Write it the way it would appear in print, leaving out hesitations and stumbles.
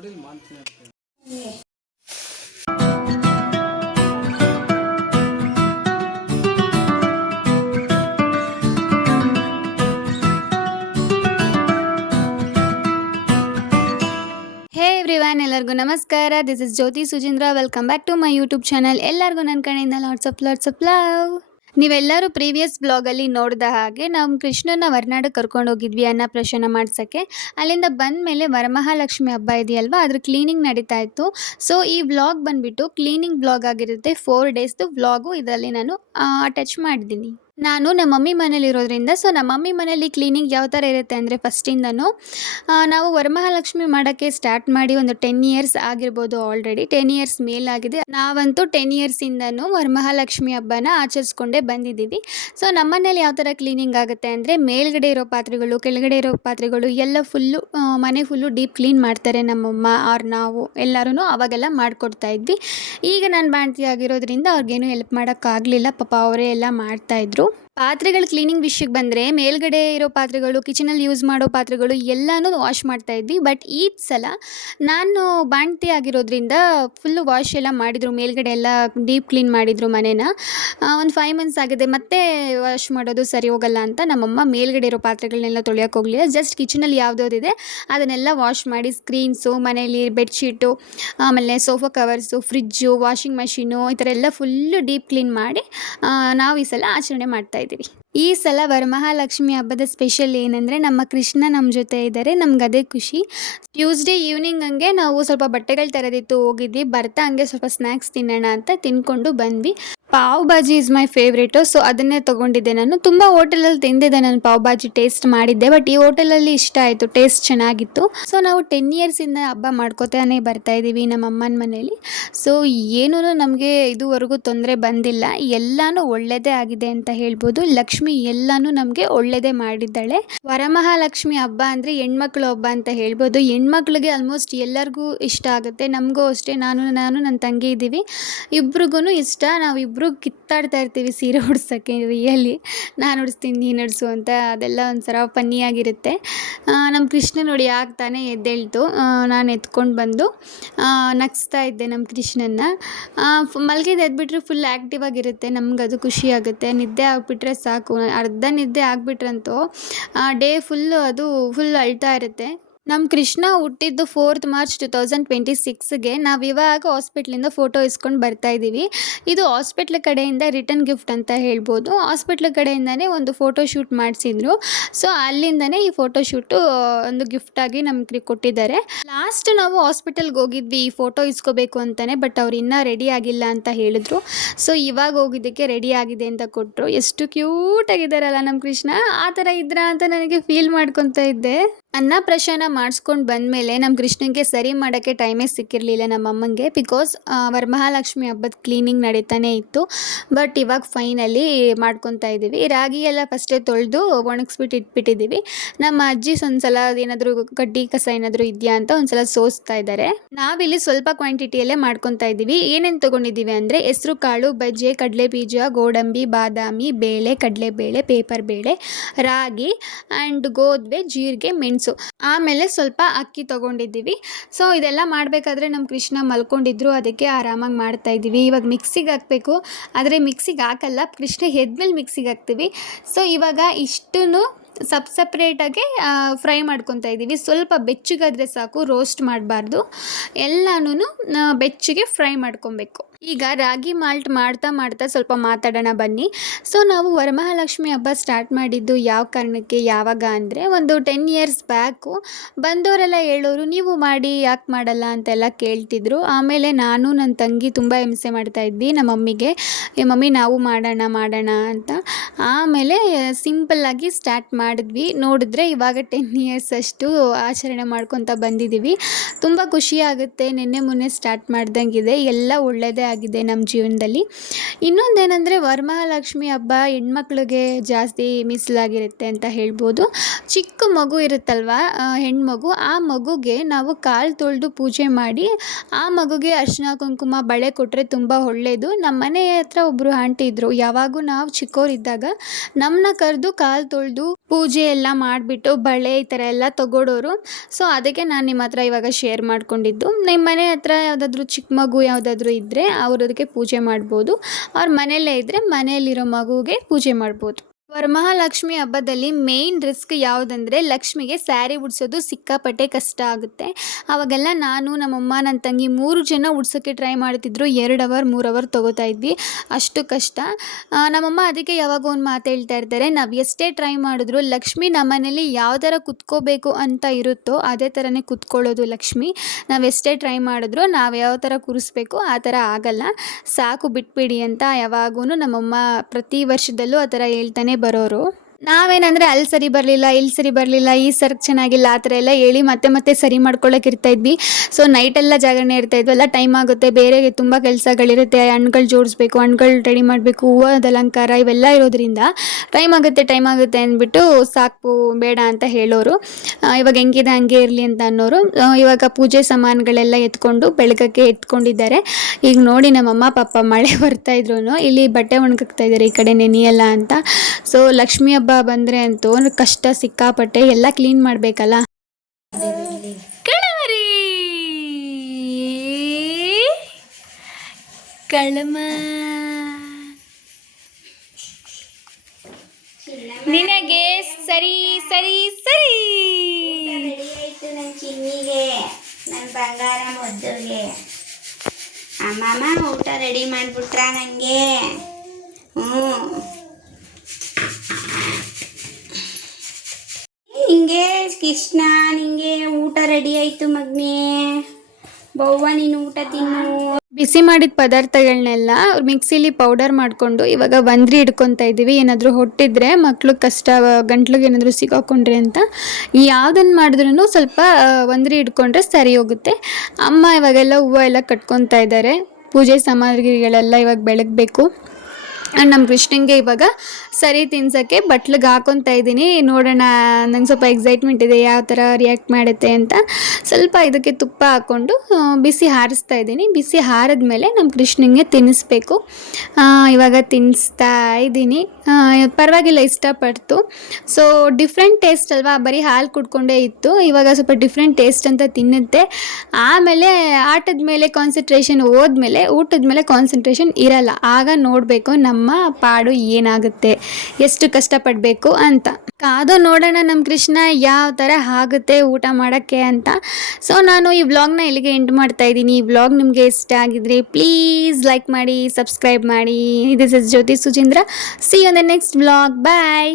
Everyone, ಎಲ್ಲರಿಗೂ ನಮಸ್ಕಾರ. This is Jyothi Sujeendra. Welcome back to my YouTube channel. ಎಲ್ಲರಿಗೂ ನನ್ನ ಕಡೆಯಿಂದ ಲಾಟ್ಸ್ ಆಫ್ ಲವ್. ನೀವೆಲ್ಲರೂ ಪ್ರೀವಿಯಸ್ ಬ್ಲಾಗಲ್ಲಿ ನೋಡಿದ ಹಾಗೆ ನಾವು ಕೃಷ್ಣನ ಹೊರನಾಡು ಕರ್ಕೊಂಡು ಹೋಗಿದ್ವಿ ಅನ್ನಪ್ರಾಶನ ಮಾಡ್ಸೋಕ್ಕೆ. ಅಲ್ಲಿಂದ ಬಂದ ಮೇಲೆ ವರಮಹಾಲಕ್ಷ್ಮಿ ಹಬ್ಬ ಇದೆಯಲ್ವಾ, ಅದ್ರ ಕ್ಲೀನಿಂಗ್ ನಡೀತಾ ಇತ್ತು. ಸೊ ಈ ವ್ಲಾಗ್ ಬಂದುಬಿಟ್ಟು ಕ್ಲೀನಿಂಗ್ ಬ್ಲಾಗ್ ಆಗಿರುತ್ತೆ. 4 ಡೇಸ್ದು ವ್ಲಾಗು ಇದರಲ್ಲಿ ನಾನು ಅಟ್ಯಾಚ್ ಮಾಡಿದ್ದೀನಿ. ನಾನು ನಮ್ಮ ಮಮ್ಮಿ ಮನೇಲಿರೋದ್ರಿಂದ, ಸೊ ನಮ್ಮ ಮಮ್ಮಿ ಮನೇಲಿ ಕ್ಲೀನಿಂಗ್ ಯಾವ ಥರ ಇರುತ್ತೆ ಅಂದರೆ, ಫಸ್ಟಿಂದನೂ ನಾವು ವರಮಹಾಲಕ್ಷ್ಮಿ ಮಾಡೋಕ್ಕೆ ಸ್ಟಾರ್ಟ್ ಮಾಡಿ ಒಂದು 10 ಇಯರ್ಸ್ ಆಗಿರ್ಬೋದು. ಆಲ್ರೆಡಿ 10 ಇಯರ್ಸ್ ಮೇಲಾಗಿದೆ. ನಾವಂತೂ 10 ಇಯರ್ಸಿಂದನೂ ವರಮಹಾಲಕ್ಷ್ಮಿ ಹಬ್ಬನ ಆಚರಿಸ್ಕೊಂಡೇ ಬಂದಿದ್ದೀವಿ. ಸೊ ನಮ್ಮ ಮನೇಲಿ ಯಾವ ಥರ ಕ್ಲೀನಿಂಗ್ ಆಗುತ್ತೆ ಅಂದರೆ, ಮೇಲ್ಗಡೆ ಇರೋ ಪಾತ್ರೆಗಳು, ಕೆಳಗಡೆ ಇರೋ ಪಾತ್ರೆಗಳು ಎಲ್ಲ ಫುಲ್ಲು ಮನೆ ಫುಲ್ಲು ಡೀಪ್ ಕ್ಲೀನ್ ಮಾಡ್ತಾರೆ ನಮ್ಮಮ್ಮ ಆರ್ ನಾವು ಎಲ್ಲರೂ. ಅವಾಗೆಲ್ಲ ಮಾಡಿಕೊಡ್ತಾ ಇದ್ವಿ. ಈಗ ನಾನು ಬಾಣ್ತಿ ಆಗಿರೋದ್ರಿಂದ ಅವ್ರಿಗೇನು ಹೆಲ್ಪ್ ಮಾಡೋಕ್ಕಾಗಲಿಲ್ಲ. ಪಾಪ ಅವರೇ ಎಲ್ಲ ಮಾಡ್ತಾಯಿದ್ರು. ಪಾತ್ರೆಗಳ ಕ್ಲೀನಿಂಗ್ ವಿಷಯಕ್ಕೆ ಬಂದರೆ, ಮೇಲ್ಗಡೆ ಇರೋ ಪಾತ್ರೆಗಳು, ಕಿಚನಲ್ಲಿ ಯೂಸ್ ಮಾಡೋ ಪಾತ್ರೆಗಳು ಎಲ್ಲನೂ ವಾಶ್ ಮಾಡ್ತಾ ಇದ್ವಿ. ಬಟ್ ಈ ಸಲ ನಾನು ಬಾಣ್ತಿ ಆಗಿರೋದ್ರಿಂದ ಫುಲ್ಲು ವಾಶ್ ಎಲ್ಲ ಮಾಡಿದರು. ಮೇಲ್ಗಡೆ ಎಲ್ಲ ಡೀಪ್ ಕ್ಲೀನ್ ಮಾಡಿದರು ಮನೇನ. ಒಂದು 5 ಮಂತ್ಸ್ ಆಗಿದೆ. ಮತ್ತೆ ವಾಶ್ ಮಾಡೋದು ಸರಿ ಹೋಗಲ್ಲ ಅಂತ ನಮ್ಮಮ್ಮ ಮೇಲ್ಗಡೆ ಇರೋ ಪಾತ್ರೆಗಳನ್ನೆಲ್ಲ ತೊಳೆಯೋಕೆ ಹೋಗಲಿಲ್ಲ. ಜಸ್ಟ್ ಕಿಚನಲ್ಲಿ ಯಾವುದಿದೆ ಅದನ್ನೆಲ್ಲ ವಾಶ್ ಮಾಡಿ, ಸ್ಕ್ರೀನ್ಸು, ಮನೇಲಿ ಬೆಡ್ಶೀಟು, ಆಮೇಲೆ sofa covers, fridge, washing machine, ಈ ಥರ ಎಲ್ಲ ಫುಲ್ಲು ಡೀಪ್ ಕ್ಲೀನ್ ಮಾಡಿ ನಾವು ಈ ಸಲ ಆಚರಣೆ ಮಾಡ್ತಾಯಿದ್ದೀವಿ. ಈ ಸಲ ವರಮಹಾಲಕ್ಷ್ಮಿ ಹಬ್ಬದ ಸ್ಪೆಷಲ್ ಏನಂದರೆ, ನಮ್ಮ ಕೃಷ್ಣ ನಮ್ಮ ಜೊತೆ ಇದ್ದಾರೆ. ನಮ್ಗೆ ಅದೇ ಖುಷಿ. ಟ್ಯೂಸ್ಡೇ ಈವ್ನಿಂಗ್ ಹಂಗೆ ನಾವು ಸ್ವಲ್ಪ ಬಟ್ಟೆಗಳು ತರೋದಿತ್ತು, ಹೋಗಿದ್ವಿ. ಬರ್ತಾ ಹಂಗೆ ಸ್ವಲ್ಪ ಸ್ನ್ಯಾಕ್ಸ್ ತಿನ್ನೋಣ ಅಂತ ತಿನ್ಕೊಂಡು ಬಂದ್ವಿ. Pav bhaji is my favourite. So ಅದನ್ನೇ ತೊಗೊಂಡಿದ್ದೆ ನಾನು. ತುಂಬ ಹೋಟೆಲಲ್ಲಿ ತಿಂದಿದ್ದೆ ನಾನು ಪಾವ್ ಭಾಜಿ, ಟೇಸ್ಟ್ ಮಾಡಿದ್ದೆ. ಬಟ್ ಈ ಹೋಟೆಲಲ್ಲಿ ಇಷ್ಟ ಆಯಿತು, ಟೇಸ್ಟ್ ಚೆನ್ನಾಗಿತ್ತು. ಸೊ ನಾವು 10 ಇಯರ್ಸಿಂದ ಹಬ್ಬ ಮಾಡ್ಕೋತಾನೆ ಬರ್ತಾಯಿದ್ದೀವಿ ನಮ್ಮ ಅಮ್ಮನ ಮನೇಲಿ. ಸೊ ಏನೂ ನಮಗೆ ಇದುವರೆಗೂ ತೊಂದರೆ ಬಂದಿಲ್ಲ. ಎಲ್ಲನೂ ಒಳ್ಳೆಯದೇ ಆಗಿದೆ ಅಂತ ಹೇಳ್ಬೋದು. ಲಕ್ಷ್ಮಿ ಎಲ್ಲನೂ ನಮಗೆ ಒಳ್ಳೆಯದೇ ಮಾಡಿದ್ದಾಳೆ. ವರಮಹಾಲಕ್ಷ್ಮಿ ಹಬ್ಬ ಅಂದರೆ ಹೆಣ್ಮಕ್ಳು ಹಬ್ಬ ಅಂತ ಹೇಳ್ಬೋದು. ಹೆಣ್ಮಕ್ಳಿಗೆ ಆಲ್ಮೋಸ್ಟ್ ಎಲ್ಲರಿಗೂ ಇಷ್ಟ ಆಗುತ್ತೆ. ನಮಗೂ ಅಷ್ಟೇ. ನಾನು ನನ್ನ ತಂಗಿ ಇದ್ದೀವಿ, ಇಬ್ರಿಗೂ ಇಷ್ಟ. ನಾವು ಇಬ್ಬರು ಕಿತ್ತಾಡ್ತಾ ಇರ್ತೀವಿ ಸೀರೆ ಉಡ್ಸೋಕ್ಕೆ. ರಿಯಲಿ ನಾನು ಉಡಿಸ್ತೀನಿ, ನೀನು ಉಡಿಸು ಅಂತ. ಅದೆಲ್ಲ ಒಂಥರ ಫನ್ನಿಯಾಗಿರುತ್ತೆ. ನಮ್ಮ ಕೃಷ್ಣ ನೋಡಿ ಯಾಕೆ ತಾನೇ ಎದ್ದೇಳ್ತು. ನಾನು ಎತ್ಕೊಂಡು ಬಂದು ನಗಿಸ್ತಾ ಇದ್ದೆ ನಮ್ಮ ಕೃಷ್ಣನ್ನ. ಮಲಗಿದ್ದು ಎದ್ಬಿಟ್ರೆ ಫುಲ್ ಆ್ಯಕ್ಟಿವ್ ಆಗಿರುತ್ತೆ. ನಮ್ಗೆ ಅದು ಖುಷಿ ಆಗುತ್ತೆ. ನಿದ್ದೆ ಆಗಿಬಿಟ್ರೆ ಸಾಕು. ಅರ್ಧ ನಿದ್ದೆ ಆಗಿಬಿಟ್ರಂತೂ ಡೇ ಫುಲ್ ಅಳ್ತಾ ಇರುತ್ತೆ. ನಮ್ಮ ಕೃಷ್ಣ ಹುಟ್ಟಿದ್ದು 4th ಮಾರ್ಚ್ 2026ಗೆ. ನಾವು ಇವಾಗ ಹಾಸ್ಪಿಟ್ಲಿಂದ ಫೋಟೋ ಇಸ್ಕೊಂಡು ಬರ್ತಾಯಿದ್ದೀವಿ. ಇದು ಹಾಸ್ಪಿಟ್ಲ್ ಕಡೆಯಿಂದ ರಿಟರ್ನ್ ಗಿಫ್ಟ್ ಅಂತ ಹೇಳ್ಬೋದು. ಹಾಸ್ಪಿಟ್ಲ್ ಕಡೆಯಿಂದನೇ ಒಂದು ಫೋಟೋ ಶೂಟ್ ಮಾಡಿಸಿದ್ರು. ಸೊ ಅಲ್ಲಿಂದನೇ ಈ ಫೋಟೋ ಶೂಟು ಒಂದು ಗಿಫ್ಟಾಗಿ ನಮ್ಗೆ ಕೊಟ್ಟಿದ್ದಾರೆ. ಲಾಸ್ಟ್ ನಾವು ಹಾಸ್ಪಿಟಲ್ಗೆ ಹೋಗಿದ್ವಿ ಈ ಫೋಟೋ ಇಸ್ಕೋಬೇಕು ಅಂತಲೇ. ಬಟ್ ಅವ್ರು ಇನ್ನೂ ರೆಡಿ ಆಗಿಲ್ಲ ಅಂತ ಹೇಳಿದ್ರು. ಸೊ ಇವಾಗ ಹೋಗಿದ್ದಕ್ಕೆ ರೆಡಿ ಆಗಿದೆ ಅಂತ ಕೊಟ್ಟರು. ಎಷ್ಟು ಕ್ಯೂಟ್ ಆಗಿದ್ದಾರಲ್ಲ ನಮ್ಮ ಕೃಷ್ಣ. ಆ ಥರ ಇದ್ರಾ ಅಂತ ನನಗೆ ಫೀಲ್ ಮಾಡ್ಕೊತಾ ಇದ್ದೆ. ಅನ್ನಪ್ರಾಶನ ಮಾಡಿಸ್ಕೊಂಡು ಬಂದಮೇಲೆ ನಮ್ಮ ಕೃಷ್ಣನಿಗೆ ಸರಿ ಮಾಡೋಕ್ಕೆ ಟೈಮೇ ಸಿಕ್ಕಿರಲಿಲ್ಲ ನಮ್ಮ ಅಮ್ಮಂಗೆ. ಬಿಕಾಸ್ ವರಮಹಾಲಕ್ಷ್ಮಿ ಹಬ್ಬದ ಕ್ಲೀನಿಂಗ್ ನಡೀತಾನೆ ಇತ್ತು. ಬಟ್ ಇವಾಗ ಫೈನಲಿ ಮಾಡ್ಕೊತಾ ಇದ್ದೀವಿ. ರಾಗಿ ಎಲ್ಲ ಫಸ್ಟೇ ತೊಳೆದು ಒಣಗಿಸ್ಬಿಟ್ಟು ಇಟ್ಬಿಟ್ಟಿದ್ದೀವಿ. ನಮ್ಮ ಅಜ್ಜಿ ಒಂದ್ಸಲ ಅದೇನಾದರೂ ಕಡ್ಡಿ ಕಸ ಏನಾದರೂ ಇದೆಯಾ ಅಂತ ಒಂದ್ಸಲ ಸೋಸ್ತಾ ಇದ್ದಾರೆ. ನಾವಿಲ್ಲಿ ಸ್ವಲ್ಪ ಕ್ವಾಂಟಿಟಿಯಲ್ಲೇ ಮಾಡ್ಕೊತಾ ಇದ್ದೀವಿ. ಏನೇನು ತೊಗೊಂಡಿದ್ದೀವಿ ಅಂದರೆ, ಹೆಸರು ಕಾಳು, ಬಜ್ಜೆ, ಕಡಲೆ ಬೀಜ, ಗೋಡಂಬಿ, ಬಾದಾಮಿ, ಬೇಳೆ, ಕಡಲೆಬೇಳೆ, ಪೇಪರ್ ಬೇಳೆ, ರಾಗಿ ಆ್ಯಂಡ್ ಗೋಧಿ, ಜೀರಿಗೆ, ಮೆಣಸು, ಆಮೇಲೆ ಸ್ವಲ್ಪ ಅಕ್ಕಿ ತೊಗೊಂಡಿದ್ದೀವಿ. ಸೊ ಇದೆಲ್ಲ ಮಾಡಬೇಕಾದ್ರೆ ನಮ್ಮ ಕೃಷ್ಣ ಮಲ್ಕೊಂಡಿದ್ರು, ಅದಕ್ಕೆ ಆರಾಮಾಗಿ ಮಾಡ್ತಾ ಇದ್ದೀವಿ. ಇವಾಗ ಮಿಕ್ಸಿಗೆ ಹಾಕಬೇಕು, ಆದರೆ ಮಿಕ್ಸಿಗೆ ಹಾಕಲ್ಲ. ಕೃಷ್ಣ ಎದ್ಮೇಲೆ ಮಿಕ್ಸಿಗೆ ಹಾಕ್ತೀವಿ. ಸೊ ಇವಾಗ ಇಷ್ಟನ್ನು ಸಪ್ರೇಟಾಗಿ ಫ್ರೈ ಮಾಡ್ಕೊತಾ ಇದ್ದೀವಿ. ಸ್ವಲ್ಪ ಬೆಚ್ಚಗಾದರೆ ಸಾಕು, ರೋಸ್ಟ್ ಮಾಡಬಾರ್ದು. ಎಲ್ಲನೂ ಬೆಚ್ಚಗೆ ಫ್ರೈ ಮಾಡ್ಕೊಬೇಕು. ಈಗ ರಾಗಿ ಮಾಲ್ಟ್ ಮಾಡ್ತಾ ಸ್ವಲ್ಪ ಮಾತಾಡೋಣ ಬನ್ನಿ. ಸೊ ನಾವು ವರಮಹಾಲಕ್ಷ್ಮಿ ಹಬ್ಬ ಸ್ಟಾರ್ಟ್ ಮಾಡಿದ್ದು ಯಾವ ಕಾರಣಕ್ಕೆ, ಯಾವಾಗ ಅಂದರೆ, ಒಂದು 10 ಇಯರ್ಸ್ ಬ್ಯಾಕು ಬಂದವರೆಲ್ಲ ಹೇಳೋರು, ನೀವು ಮಾಡಿ ಯಾಕೆ ಮಾಡಲ್ಲ ಅಂತೆಲ್ಲ ಕೇಳ್ತಿದ್ರು. ಆಮೇಲೆ ನಾನು ನನ್ನ ತಂಗಿ ತುಂಬ ಹಿಂಸೆ ಮಾಡ್ತಾಯಿದ್ವಿ ನಮ್ಮ ಮಮ್ಮಿಗೆ, ಮಮ್ಮಿ ನಾವು ಮಾಡೋಣ ಅಂತ. ಆಮೇಲೆ ಸಿಂಪಲ್ಲಾಗಿ ಸ್ಟಾರ್ಟ್ ಮಾಡಿದ್ವಿ. ನೋಡಿದ್ರೆ ಇವಾಗ 10 ಇಯರ್ಸ್ ಅಷ್ಟು ಆಚರಣೆ ಮಾಡ್ಕೊತ ಬಂದಿದ್ದೀವಿ. ತುಂಬ ಖುಷಿಯಾಗುತ್ತೆ. ನಿನ್ನೆ ಮೊನ್ನೆ ಸ್ಟಾರ್ಟ್ ಮಾಡ್ದಂಗಿದೆ. ಎಲ್ಲ ಒಳ್ಳೆಯದೇ ಆಗಿದೆ ನಮ್ಮ ಜೀವನದಲ್ಲಿ. ಇನ್ನೊಂದೇನೆಂದರೆ, ವರಮಹಾಲಕ್ಷ್ಮಿ ಹಬ್ಬ ಹೆಣ್ಮಕ್ಳಿಗೆ ಜಾಸ್ತಿ ಮೀಸಲಾಗಿರುತ್ತೆ ಅಂತ ಹೇಳ್ಬೋದು. ಚಿಕ್ಕ ಮಗು ಇರುತ್ತಲ್ವ, ಹೆಣ್ಮಗು, ಆ ಮಗುಗೆ ನಾವು ಕಾಲು ತೊಳೆದು ಪೂಜೆ ಮಾಡಿ ಆ ಮಗುಗೆ ಅರಿಶಿನ ಕುಂಕುಮ ಬಳೆ ಕೊಟ್ಟರೆ ತುಂಬ ಒಳ್ಳೆಯದು. ನಮ್ಮ ಮನೆ ಹತ್ರ ಒಬ್ಬರು ಆಂಟಿ ಇದ್ದರು. ಯಾವಾಗೂ ನಾವು ಚಿಕ್ಕವರಿದ್ದಾಗ ನಮ್ಮನ್ನ ಕರೆದು ಕಾಲು ತೊಳೆದು ಪೂಜೆ ಎಲ್ಲ ಮಾಡಿಬಿಟ್ಟು ಬಳೆ ಈ ಥರ ಎಲ್ಲ ತೊಗೊಳೋರು. ಸೊ ಅದಕ್ಕೆ ನಾನು ನಿಮ್ಮ ಹತ್ರ ಇವಾಗ ಶೇರ್ ಮಾಡ್ಕೊಂಡಿದ್ದು. ನಿಮ್ಮ ಮನೆ ಹತ್ರ ಯಾವುದಾದ್ರೂ ಚಿಕ್ಕ ಮಗು ಯಾವುದಾದ್ರೂ ಇದ್ದರೆ ಅದಕ್ಕೆ ಪೂಜೆ ಮಾಡ್ಬೋದು. ಅವ್ರ ಮನೆಯಲ್ಲೇ ಇದ್ದರೆ ಮನೆಯಲ್ಲಿರೋ ಮಗುಗೆ ಪೂಜೆ ಮಾಡ್ಬೋದು. ವರಮಹಾಲಕ್ಷ್ಮಿ ಹಬ್ಬದಲ್ಲಿ ಮೇಯ್ನ್ ರಿಸ್ಕ್ ಯಾವುದಂದರೆ ಲಕ್ಷ್ಮಿಗೆ ಸ್ಯಾರಿ ಉಡ್ಸೋದು ಸಿಕ್ಕಾಪಟ್ಟೆ ಕಷ್ಟ ಆಗುತ್ತೆ. ಆವಾಗೆಲ್ಲ ನಾನು, ನಮ್ಮಮ್ಮ, ನನ್ನ ತಂಗಿ 3 ಜನ ಉಡ್ಸೋಕ್ಕೆ ಟ್ರೈ ಮಾಡ್ತಿದ್ರು. 2 ಅವರ್ 3 ಅವರ್ ತೊಗೋತಾ ಇದ್ವಿ, ಅಷ್ಟು ಕಷ್ಟ. ನಮ್ಮಮ್ಮ ಅದಕ್ಕೆ ಯಾವಾಗ ಒಂದು ಮಾತು ಹೇಳ್ತಾ ಇರ್ತಾರೆ, ನಾವು ಎಷ್ಟೇ ಟ್ರೈ ಮಾಡಿದ್ರು ಲಕ್ಷ್ಮಿ ನಮ್ಮನೇಲಿ ಯಾವ ಥರ ಕುತ್ಕೋಬೇಕು ಅಂತ ಇರುತ್ತೋ ಅದೇ ಥರನೇ ಕುತ್ಕೊಳ್ಳೋದು ಲಕ್ಷ್ಮಿ. ನಾವು ಎಷ್ಟೇ ಟ್ರೈ ಮಾಡಿದ್ರು ನಾವು ಯಾವ ಥರ ಕೂರಿಸ್ಬೇಕು ಆ ಥರ ಆಗಲ್ಲ, ಸಾಕು ಬಿಟ್ಬಿಡಿ ಅಂತ ಯಾವಾಗೂ ನಮ್ಮಮ್ಮ ಪ್ರತಿ ವರ್ಷದಲ್ಲೂ ಆ ಥರ ಹೇಳ್ತಾನೆ ಬರೋರು. ನಾವೇನಂದರೆ ಅಲ್ಲಿ ಸರಿ ಬರಲಿಲ್ಲ, ಇಲ್ಲಿ ಸರಿ ಬರಲಿಲ್ಲ, ಈ ಸರ್ಕ್ ಚೆನ್ನಾಗಿಲ್ಲ ಆ ಥರ ಎಲ್ಲ ಹೇಳಿ ಮತ್ತೆ ಸರಿ ಮಾಡ್ಕೊಳ್ಳೋಕೆ ಇರ್ತಾಯಿದ್ವಿ. ಸೊ ನೈಟೆಲ್ಲ ಜಾಗರಣೆ ಇರ್ತಾಯಿದ್ವಲ್ಲ, ಟೈಮ್ ಆಗುತ್ತೆ, ಬೇರೆ ತುಂಬ ಕೆಲಸಗಳಿರುತ್ತೆ, ಹಣ್ಗಳು ಜೋಡಿಸ್ಬೇಕು, ಹಣ್ಗಳು ರೆಡಿ ಮಾಡಬೇಕು, ಹೂವದ ಅಲಂಕಾರ ಇವೆಲ್ಲ ಇರೋದ್ರಿಂದ ಟೈಮ್ ಆಗುತ್ತೆ ಅಂದ್ಬಿಟ್ಟು ಸಾಕು ಬೇಡ ಅಂತ ಹೇಳೋರು. ಇವಾಗ ಹೆಂಗಿದೆ ಹಂಗೆ ಇರಲಿ ಅಂತ ಅನ್ನೋರು. ಇವಾಗ ಪೂಜೆ ಸಾಮಾನುಗಳೆಲ್ಲ ಎತ್ಕೊಂಡು ಬೆಳಗಕ್ಕೆ ಎತ್ಕೊಂಡಿದ್ದಾರೆ. ಈಗ ನೋಡಿ ನಮ್ಮಮ್ಮ ಪಾಪ ಮಳೆ ಬರ್ತಾಯಿದ್ರು ಇಲ್ಲಿ ಬಟ್ಟೆ ಒಣಗಾಕ್ತಾ ಇದ್ದಾರೆ, ಈ ಕಡೆ ನೆನೆಯಲ್ಲ ಅಂತ. ಸೊ ಲಕ್ಷ್ಮಿ ಹಬ್ಬ ಬಂದರೆ ಅಂತೂ ಕಷ್ಟ ಸಿಕ್ಕಾಪಟ್ಟೆ, ಎಲ್ಲ ಕ್ಲೀನ್ ಮಾಡಬೇಕಲ್ಲ. ಕಳಮ ನಿನಗೆ ಸರಿ ಸರಿ ಸರಿ ಆಯ್ತು. ನನ್ನ ಚಿನ್ನಿಗೆ, ನನ್ನ ಬಂಗಾರ ಮುದ್ದುಗೆ ಅಮ್ಮಮ್ಮ ಊಟ ರೆಡಿ ಮಾಡಿಬಿಟ್ರ ನನಗೆ. ನಿಂಗೆ ಕೃಷ್ಣ, ನಿಂಗೆ ಊಟ ರೆಡಿ ಆಯಿತು ಮಗ್ನೇ. ಬವ್ವ ನೀನು ಊಟ ತಿನ್ನು. ಬಿಸಿ ಮಾಡಿದ ಪದಾರ್ಥಗಳನ್ನೆಲ್ಲ ಮಿಕ್ಸಿಲಿ ಪೌಡರ್ ಮಾಡಿಕೊಂಡು ಇವಾಗ ಒಂದ್ರಿ ಹಿಡ್ಕೊತಾ ಇದ್ದೀವಿ. ಏನಾದರೂ ಹೊಟ್ಟಿದ್ರೆ ಮಕ್ಳು ಕಷ್ಟ, ಗಂಟ್ಲಿಗೆ ಏನಾದರೂ ಸಿಗಾಕೊಂಡ್ರೆ ಅಂತ ಯಾವುದನ್ನು ಮಾಡಿದ್ರೂ ಸ್ವಲ್ಪ ಒಂದ್ರಿ ಹಿಡ್ಕೊಂಡ್ರೆ ಸರಿ ಹೋಗುತ್ತೆ. ಅಮ್ಮ ಇವಾಗೆಲ್ಲ ಹೂವು ಎಲ್ಲ ಕಟ್ಕೊತಾ ಇದ್ದಾರೆ. ಪೂಜೆ ಸಾಮಗ್ರಿಗಳೆಲ್ಲ ಇವಾಗ ಬೆಳಗಬೇಕು. ನಮ್ಮ ಕೃಷ್ಣಂಗೆ ಇವಾಗ ಸರಿ ತಿನ್ಸೋಕ್ಕೆ ಬಟ್ಲಿಗೆ ಹಾಕೊತಾ ಇದ್ದೀನಿ. ನೋಡೋಣ, ನಂಗೆ ಸ್ವಲ್ಪ ಎಕ್ಸೈಟ್ಮೆಂಟ್ ಇದೆ ಯಾವ ಥರ ರಿಯಾಕ್ಟ್ ಮಾಡುತ್ತೆ ಅಂತ. ಸ್ವಲ್ಪ ಇದಕ್ಕೆ ತುಪ್ಪ ಹಾಕ್ಕೊಂಡು ಬಿಸಿ ಹಾರಿಸ್ತಾ ಇದ್ದೀನಿ. ಬಿಸಿ ಹಾರಿದ್ಮೇಲೆ ನಮ್ಮ ಕೃಷ್ಣಂಗೆ ತಿನ್ನಿಸ್ಬೇಕು. ಇವಾಗ ತಿನ್ನಿಸ್ತಾ ಇದ್ದೀನಿ. ಪರವಾಗಿಲ್ಲ, ಇಷ್ಟಪಡ್ತು. ಸೊ ಡಿಫ್ರೆಂಟ್ ಟೇಸ್ಟ್ ಅಲ್ವಾ, ಬರೀ ಹಾಲು ಕುಡ್ಕೊಂಡೇ ಇತ್ತು. ಇವಾಗ ಸ್ವಲ್ಪ ಡಿಫ್ರೆಂಟ್ ಟೇಸ್ಟ್ ಅಂತ ತಿನ್ನುತ್ತೆ. ಆಮೇಲೆ ಆಟದ ಮೇಲೆ ಕಾನ್ಸಂಟ್ರೇಷನ್ ಹೋದ್ಮೇಲೆ ಊಟದ ಮೇಲೆ ಕಾನ್ಸಂಟ್ರೇಷನ್ ಇರಲ್ಲ. ಆಗ ನೋಡಬೇಕು ನಮ್ಮ ಪಾಡು ಏನಾಗುತ್ತೆ, ಎಷ್ಟು ಕಷ್ಟಪಡಬೇಕು ಅಂತ. ಕಾದು ನೋಡೋಣ ನಮ್ಮ ಕೃಷ್ಣ ಯಾವ ಥರ ಆಗುತ್ತೆ ಊಟ ಮಾಡೋಕ್ಕೆ ಅಂತ. ಸೊ ನಾನು ಈ ವ್ಲಾಗ್ನ ಇಲ್ಲಿಗೆ ಎಂಡ್ ಮಾಡ್ತಾ ಇದ್ದೀನಿ. ಈ ವ್ಲಾಗ್ ನಿಮಗೆ ಇಷ್ಟ ಆಗಿದ್ರೆ ಪ್ಲೀಸ್ ಲೈಕ್ ಮಾಡಿ, ಸಬ್ಸ್ಕ್ರೈಬ್ ಮಾಡಿ. This is Jyothi Suchindra. See you in the next vlog. Bye.